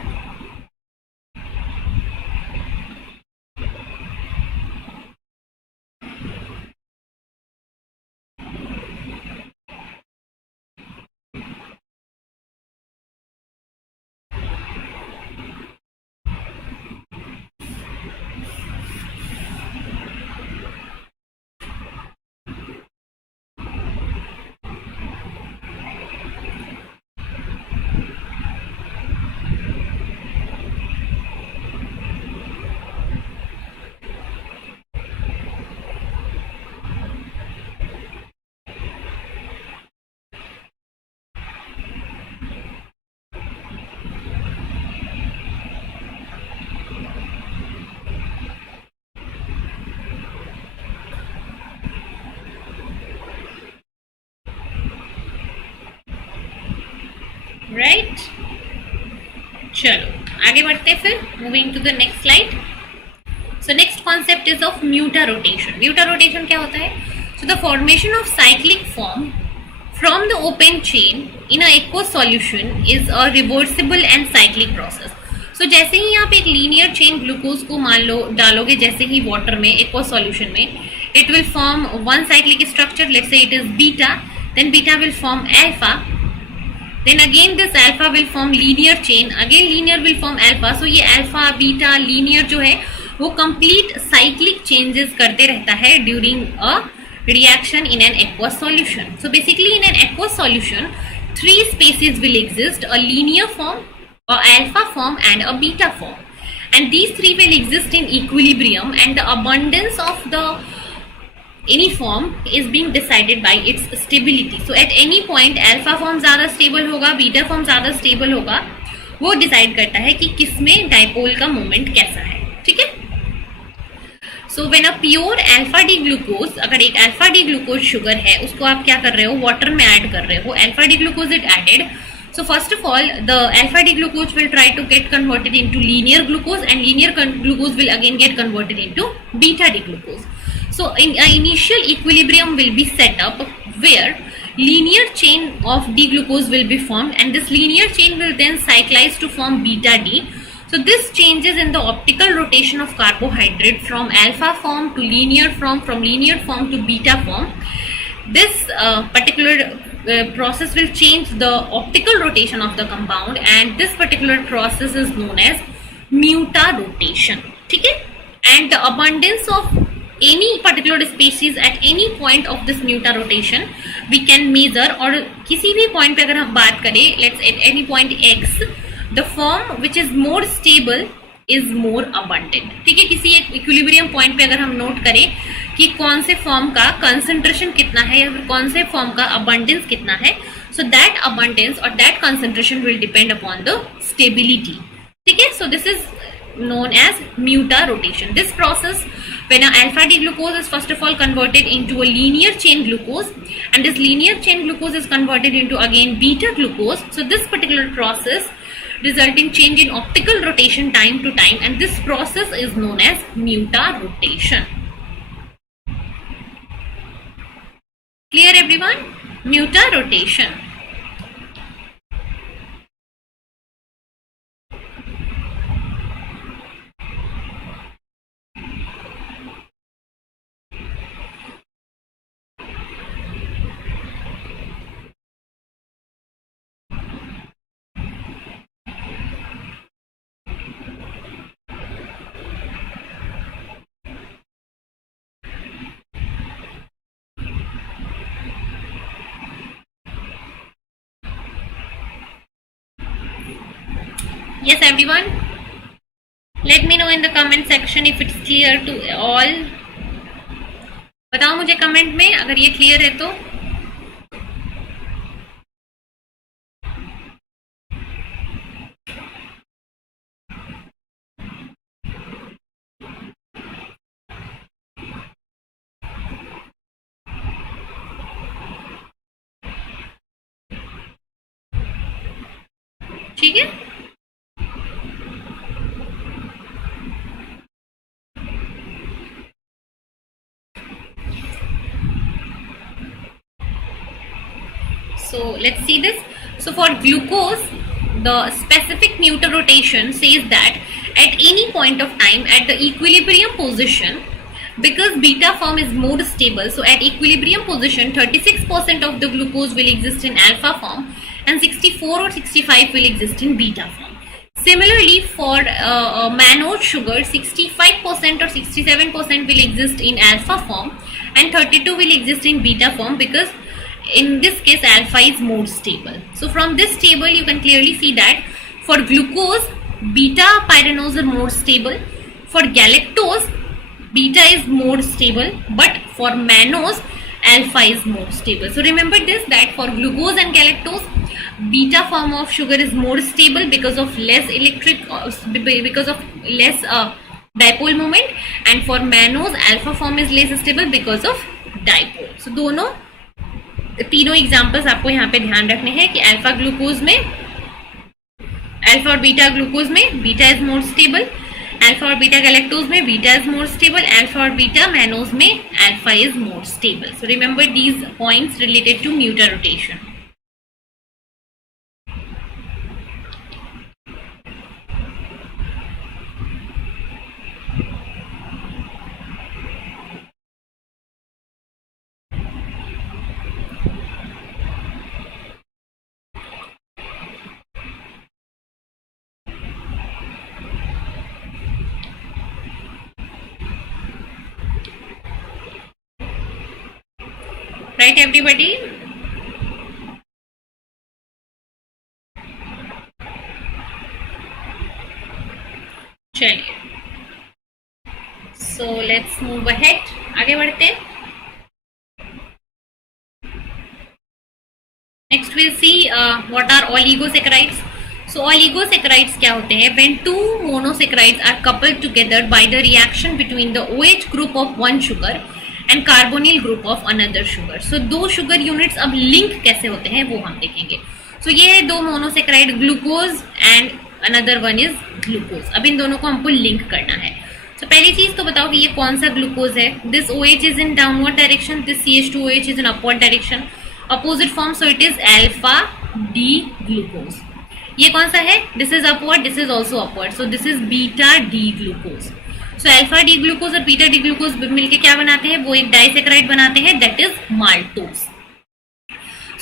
Right, चलो आगे बढ़ते हैं फिर. Moving to the next slide. So next concept is of mutarotation. Mutarotation क्या होता है? So the formation of cyclic form from the open chain in a aqueous solution is a reversible and cyclic process. So जैसे ही आप एक linear chain glucose को मान लो डालोगे जैसे ही वाटर में एक्वस सॉल्यूशन में, it will form one cyclic structure. Let's say it is beta, then beta will form alpha, then again this alpha will form linear chain, again linear will form alpha. so ये alpha beta linear जो है वो complete cyclic changes करते रहता है during a reaction in an aqueous solution. So basically in an aqueous solution 3 species will exist: a linear form, a alpha form and a beta form, and these 3 will exist in equilibrium and the abundance of the any form is being decided by its stability. So at any point alpha form ज़्यादा stable होगा, beta form ज़्यादा stable होगा, वो decide करता है कि किसमें dipole का moment कैसा है. ठीक है. So when a pure alpha D glucose, अगर एक alpha D glucose sugar है उसको आप क्या कर रहे हो, water में add कर रहे हो, alpha D glucose is added. So first of all the alpha D glucose will try to get converted into linear glucose and linear glucose will again get converted into beta D glucose. So initial equilibrium will be set up where linear chain of D glucose will be formed and this linear chain will then cyclize to form beta D. So this changes in the optical rotation of carbohydrate from alpha form to linear form, from linear form to beta form. This particular process will change the optical rotation of the compound, and this particular process is known as mutarotation. ठीक है? And the abundance of any particular species at any point of this mutarotation we can measure, और किसी भी point पे अगर हम बात करें, let's at any point x, the form which is more stable is more abundant. ठीक है? किसी एक इक्विलिब्रियम पॉइंट पे अगर हम नोट करें कि कौन से फॉर्म का कंसंट्रेशन कितना है या फिर कौन से फॉर्म का अबंडेंस कितना है, सो दैट अबंडेंस और that concentration will depend upon the stability. ठीक है? So this is known as mutarotation. This process, when a alpha D glucose is first of all converted into a linear chain glucose, and this linear chain glucose is converted into again beta glucose. So this particular process resulting change in optical rotation time to time, and this process is known as mutarotation. Clear everyone? Mutarotation. Yes everyone, let me know in the comment section if it's clear to all. बताओ मुझे कमेंट में अगर ये क्लियर है तो. ठीक है? So let's see this. So for glucose, the specific mutarotation says that at any point of time at the equilibrium position, because beta form is more stable, so at equilibrium position 36% of the glucose will exist in alpha form and 64 or 65 will exist in beta form. Similarly for mannose sugar, 65% or 67% will exist in alpha form and 32 will exist in beta form, because in this case alpha is more stable. So from this table you can clearly see that for glucose beta pyranose are more stable, for galactose beta is more stable, but for mannose alpha is more stable. So remember this, that for glucose and galactose beta form of sugar is more stable because of less because of less dipole moment, and for mannose alpha form is less stable because of dipole. So दोनों तीनों एग्जांपल्स आपको यहाँ पे ध्यान रखने हैं कि alpha glucose में, अल्फा और बीटा ग्लूकोज में beta is more stable, alpha और बीटा गैलेक्टोज में beta is more stable, alpha और बीटा मैनोज में alpha is more stable. So remember these points related to mutarotation. Right everybody? चलिए, so let's move ahead. आगे बढ़ते हैं. Next we'll see what are oligosaccharides. So oligosaccharides क्या होते हैं? When two monosaccharides are coupled together by the reaction between the OH group of one sugar and carbonyl group of another sugar. So दो sugar units अब लिंक कैसे होते हैं वो हम देखेंगे. So ये है दो monosaccharide, glucose and another one is glucose. अब इन दोनों को हमको लिंक करना है. So पहली चीज तो बताओ कि ये कौन सा ग्लूकोज है. This OH is in downward direction, this CH2OH is in upward direction, opposite form, so it is alpha D glucose. ये कौन सा है? This is upward, this is also upward, so this is beta D glucose. So alpha D glucose और beta D glucose मिलके क्या बनाते हैं? वो एक डाइसेक्राइड बनाते हैं, that is maltose.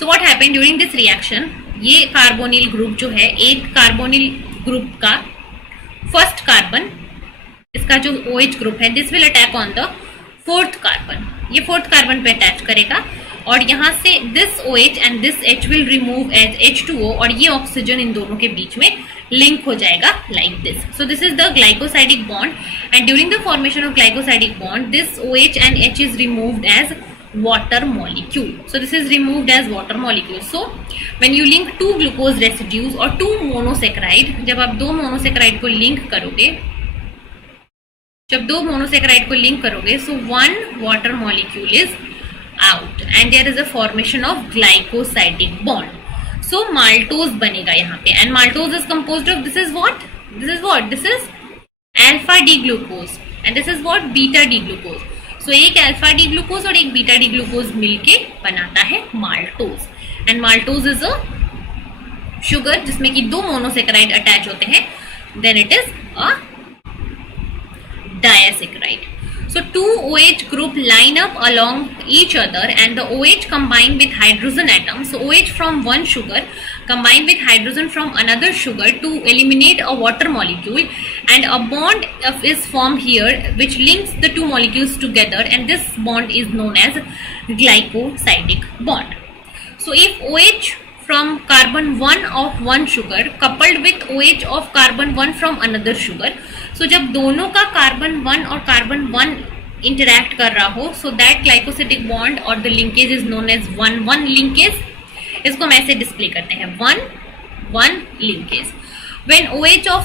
So what happened during this reaction, ये कार्बोनिल ग्रुप जो है, एक कार्बोनिल ग्रुप का फर्स्ट कार्बन, इसका जो OH ग्रुप है, this will attack on the fourth carbon, ये फोर्थ कार्बन पे अटैच करेगा और यहाँ से this OH and this H will remove as H2O और ये ऑक्सीजन इन दोनों के बीच में लिंक हो जाएगा like this. So this is the glycosidic bond and during the formation of glycosidic bond this OH and H is removed as water molecule. So this is removed as water molecule. So when you link two glucose residues or two monosaccharide, जब आप दो monosaccharide को link करोगे, so one water molecule is out and there is a formation of glycosidic bond. So maltose बनेगा यहाँ पे and maltose is composed of, this is alpha D glucose and this is what, beta D glucose. So एक alpha D glucose और एक beta D glucose मिलके बनाता है maltose and maltose is a sugar जिसमें कि दो मोनोसेक्राइड अटैच होते हैं, then it is a diasaccharide. So two OH group line up along each other and the OH combine with hydrogen atom. So OH from one sugar combine with hydrogen from another sugar to eliminate a water molecule and a bond is formed here which links the two molecules together and this bond is known as glycosidic bond. So if OH from carbon 1 of one sugar coupled with OH of carbon 1 from another sugar, so जब दोनों का कार्बन 1 और कार्बन 1 इंटरैक्ट कर रहा हो, so that glycosidic bond और the linkage is known as 1-1 linkage. इसको हम ऐसे डिस्प्ले करते हैं 1-1 linkage. When OH of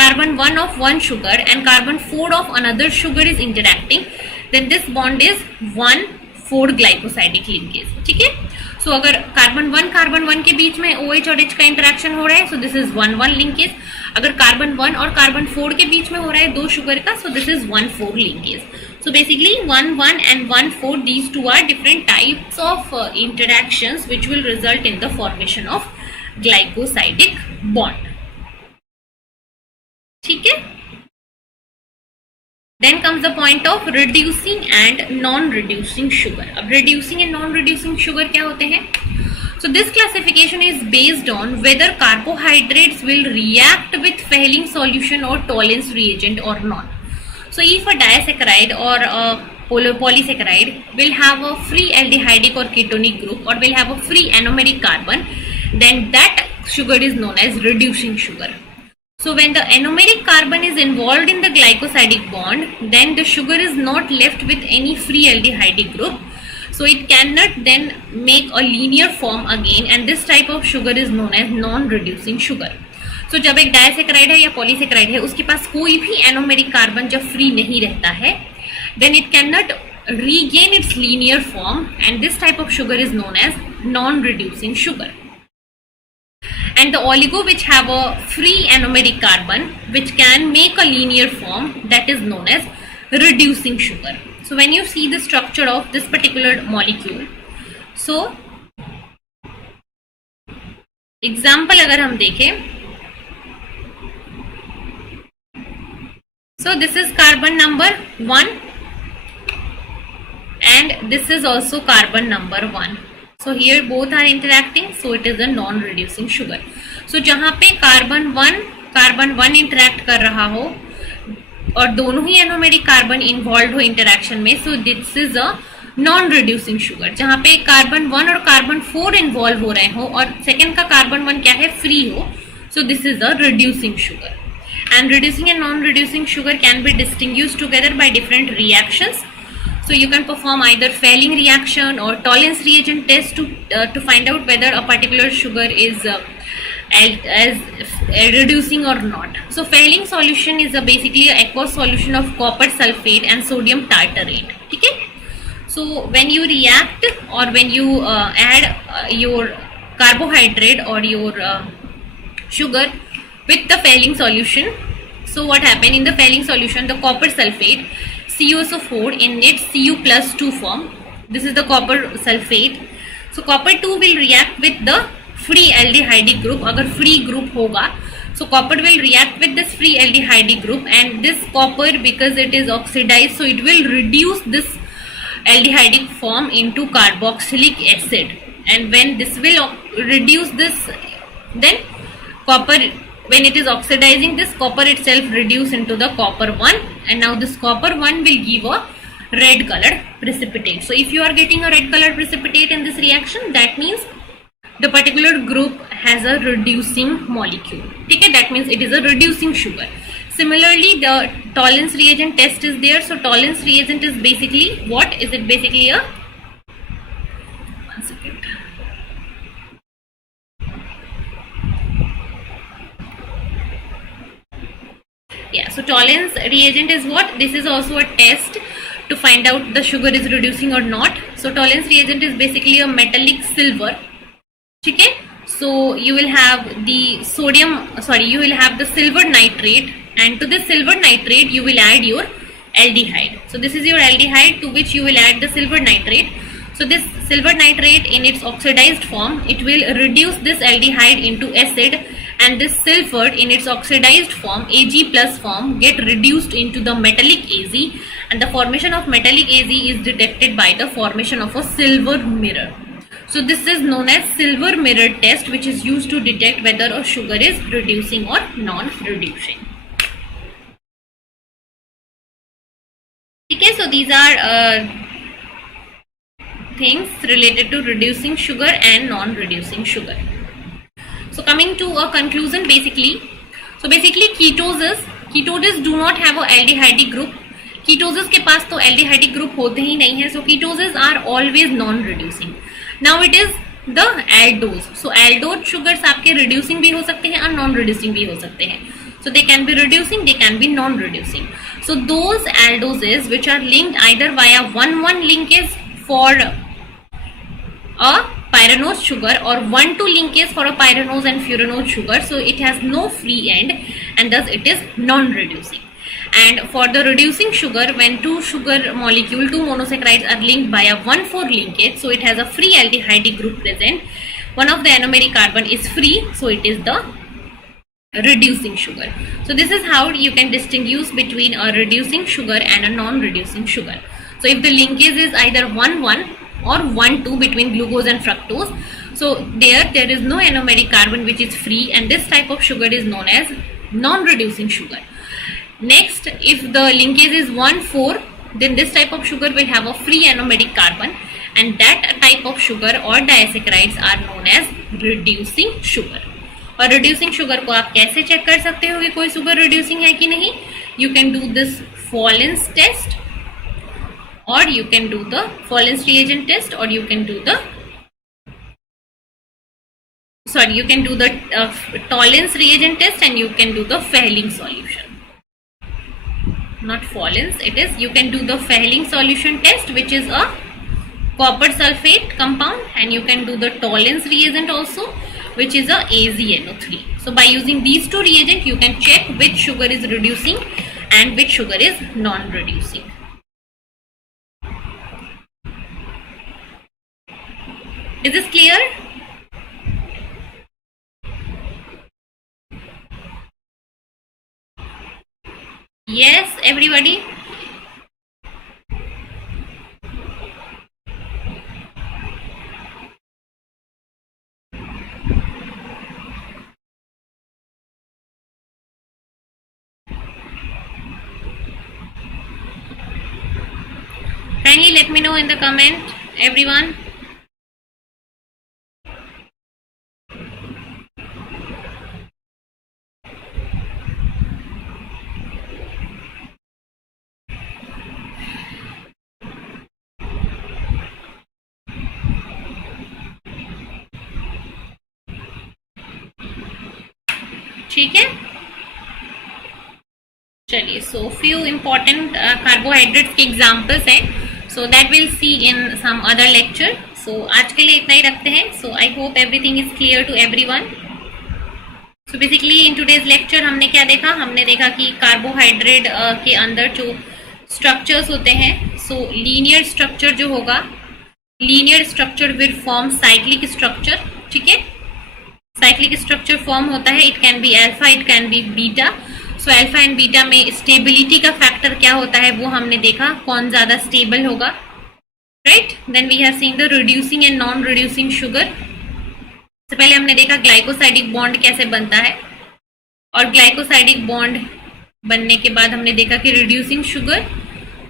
carbon 1 of one sugar and carbon 4 of another sugar is interacting, then this bond is 1,4 glycosidic linkage. ठीक है, सो अगर कार्बन 1 के बीच में OH और H का इंटरेक्शन हो रहा है, सो दिस इज 1-1 लिंकेज. अगर कार्बन 1 और कार्बन 4 के बीच में हो रहा है दो शुगर का, सो this is 1,4 linkage. So basically 1-1 and 1,4, these two are different types of interactions which will result in the formation of glycosidic bond. ठीक है? Then comes the point of reducing and non-reducing sugar. अब reducing and non-reducing sugar क्या होते हैं? So this classification is based on whether carbohydrates will react with Fehling solution or Tollens reagent or not. So if a disaccharide or a polysaccharide will have a free aldehydic or ketonic group or will have a free anomeric carbon, then that sugar is known as reducing sugar. So when the anomeric carbon is involved in the glycosidic bond, then the sugar is not left with any free aldehydic group. So it cannot then make a linear form again and this type of sugar is known as non-reducing sugar. So जब एक डायसेक्राइड है या पॉलीसेक्राइड है उसके पास कोई भी anomeric carbon जब फ्री नहीं रहता है, then it cannot regain its linear form and this type of sugar is known as non-reducing sugar. And the oligo which have a free anomeric carbon which can make a linear form, that is known as reducing sugar. So when you see the structure of this particular molecule, so example अगर हम देखें, so this is carbon number 1 and this is also carbon number 1. So here both are interacting, so it is a non-reducing sugar. So जहाँ पे carbon 1 interact कर रहा हो और दोनों ही एनोमेरिक कार्बन इन्वॉल्व हो इंटरेक्शन में, सो this is a non reducing sugar. जहाँ पे कार्बन 1 और कार्बन 4 इन्वॉल्व हो रहे हो और सेकेंड का कार्बन 1 क्या है, फ्री हो, सो this is a reducing sugar. And reducing and non-reducing sugar can be distinguished together by different reactions. So you can perform either Fehling reaction or Tollens reagent test to find out whether a particular sugar is as reducing or not. So Fehling solution is basically an aqueous solution of copper sulfate and sodium tartarate. ठीक है? So when you react or when you add your carbohydrate or your sugar with the Fehling solution, so what happened in the Fehling solution, the copper sulfate CuSO4 in its Cu+2 form, this is the copper sulfate. So copper 2 will react with the free aldehydic group. अगर free group होगा, so copper will react with this free aldehydic group and this copper, because it is oxidized, so it will reduce this aldehydic form into carboxylic acid and when this will reduce this, then copper, when it is oxidizing, this copper itself reduce into the copper 1, and now this copper 1 will give a red colored precipitate. So if you are getting a red colored precipitate in this reaction, that means the particular group has a reducing molecule. Okay, that means it is a reducing sugar. Similarly, the tolerance reagent test is there. So tolerance reagent is basically what? Is it basically a, one second. Yeah, so tolerance reagent is what? This is also a test to find out the sugar is reducing or not. So tolerance reagent is basically a metallic silver. Okay, so you will have the you will have the silver nitrate, and to this silver nitrate you will add your aldehyde. So this is your aldehyde, to which you will add the silver nitrate. So this silver nitrate in its oxidized form, it will reduce this aldehyde into acid, and this sulfur in its oxidized form, Ag plus form, get reduced into the metallic Az, and the formation of metallic Az is detected by the formation of a silver mirror. So this is known as silver mirror test, which is used to detect whether a sugar is reducing or non-reducing. Okay, so these are things related to reducing sugar and non-reducing sugar. So coming to a conclusion, basically ketosis do not have a aldehyde group. Ketosis के पास तो aldehyde group होते ही नहीं है. So ketosis are always non-reducing. Now it is the aldose. So aldose sugars आपके reducing भी हो सकते हैं और non-reducing भी हो सकते हैं. So they can be reducing, they can be non-reducing. So those aldoses which are linked either via 1,1 linkage for a pyranose sugar or 1,2 linkage for a pyranose and furanose sugar, so it has no free end and thus it is non-reducing. And for the reducing sugar, when two sugar molecule, two monosaccharides are linked by a 1,4 linkage, so it has a free aldehyde group present. One of the anomeric carbon is free, so it is the reducing sugar. So this is how you can distinguish between a reducing sugar and a non-reducing sugar. So if the linkage is either 1,1 or 1,2 between glucose and fructose, so there is no anomeric carbon which is free, and this type of sugar is known as non-reducing sugar. Next, if the linkage is 1,4, then this type of sugar will have a free anomeric carbon, and that type of sugar or disaccharides are known as reducing sugar. और reducing sugar को आप कैसे चेक कर सकते हो कि कोई sugar reducing है कि नहीं? You can do this Folens test, or you can do the Folens reagent test, or you can do the Tollens reagent test, and you can do the Fehling solution. Not Folens, it is, you can do the Fehling solution test, which is a copper sulfate compound, and you can do the Tollens reagent also, which is a AzNO3. So by using these two reagents, you can check which sugar is reducing and which sugar is non-reducing. Is this clear? Yes, everybody? Kindly let me know in the comment, everyone. ठीक है, चलिए. So few important carbohydrates के examples हैं, so that will see in some other lecture. So आज के लिए इतना ही रखते हैं. So I hope everything is clear to everyone. So basically in today's lecture हमने क्या देखा? हमने देखा कि कार्बोहाइड्रेट के अंदर जो स्ट्रक्चर्स होते हैं, सो लीनियर स्ट्रक्चर जो होगा, linear structure will form cyclic structure. ठीक है, साइक्लिक स्ट्रक्चर फॉर्म होता है. It can be alpha, it can be beta. So alpha and beta में स्टेबिलिटी का फैक्टर क्या होता है वो हमने देखा, कौन ज्यादा स्टेबल होगा. Right. Then we have seen the reducing and non reducing sugar. सबसे पहले हमने देखा ग्लाइकोसाइडिक बॉन्ड कैसे बनता है, और ग्लाइकोसाइडिक बॉन्ड बनने के बाद हमने देखा कि रिड्यूसिंग शुगर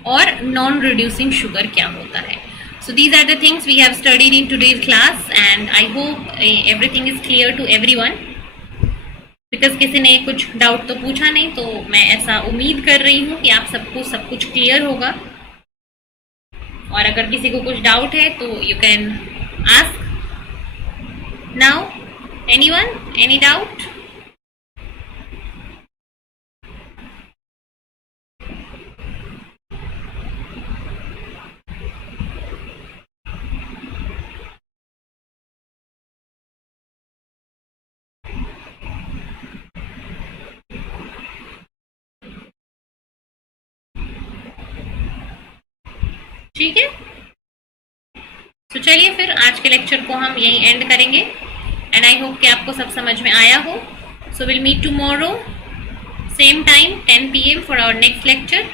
और नॉन रिड्यूसिंग शुगर क्या होता है। So these are the things we have studied in today's class and I hope everything is clear to everyone. Because किसी ने कुछ डाउट तो पूछा नहीं, तो मैं ऐसा उम्मीद कर रही हूँ कि आप सबको सब कुछ क्लियर होगा। और अगर किसी को कुछ डाउट है तो you can ask now. Anyone, any doubt? ठीक है, तो चलिए फिर आज के लेक्चर को हम यहीं एंड करेंगे एंड आई होप कि आपको सब समझ में आया हो। So will meet tomorrow same time 10 PM for our next lecture.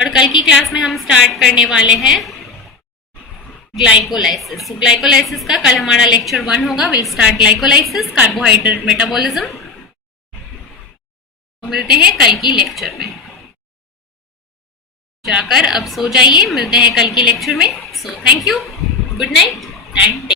और कल की क्लास में हम स्टार्ट करने वाले हैं ग्लाइकोलाइसिस। सो ग्लाइकोलाइसिस का कल हमारा लेक्चर 1 होगा। Will start glycolysis, carbohydrate metabolism. तो मिलते हैं कल की लेक्चर में। जाकर अब सो जाइए, मिलते हैं कल की लेक्चर में। So thank you, good night and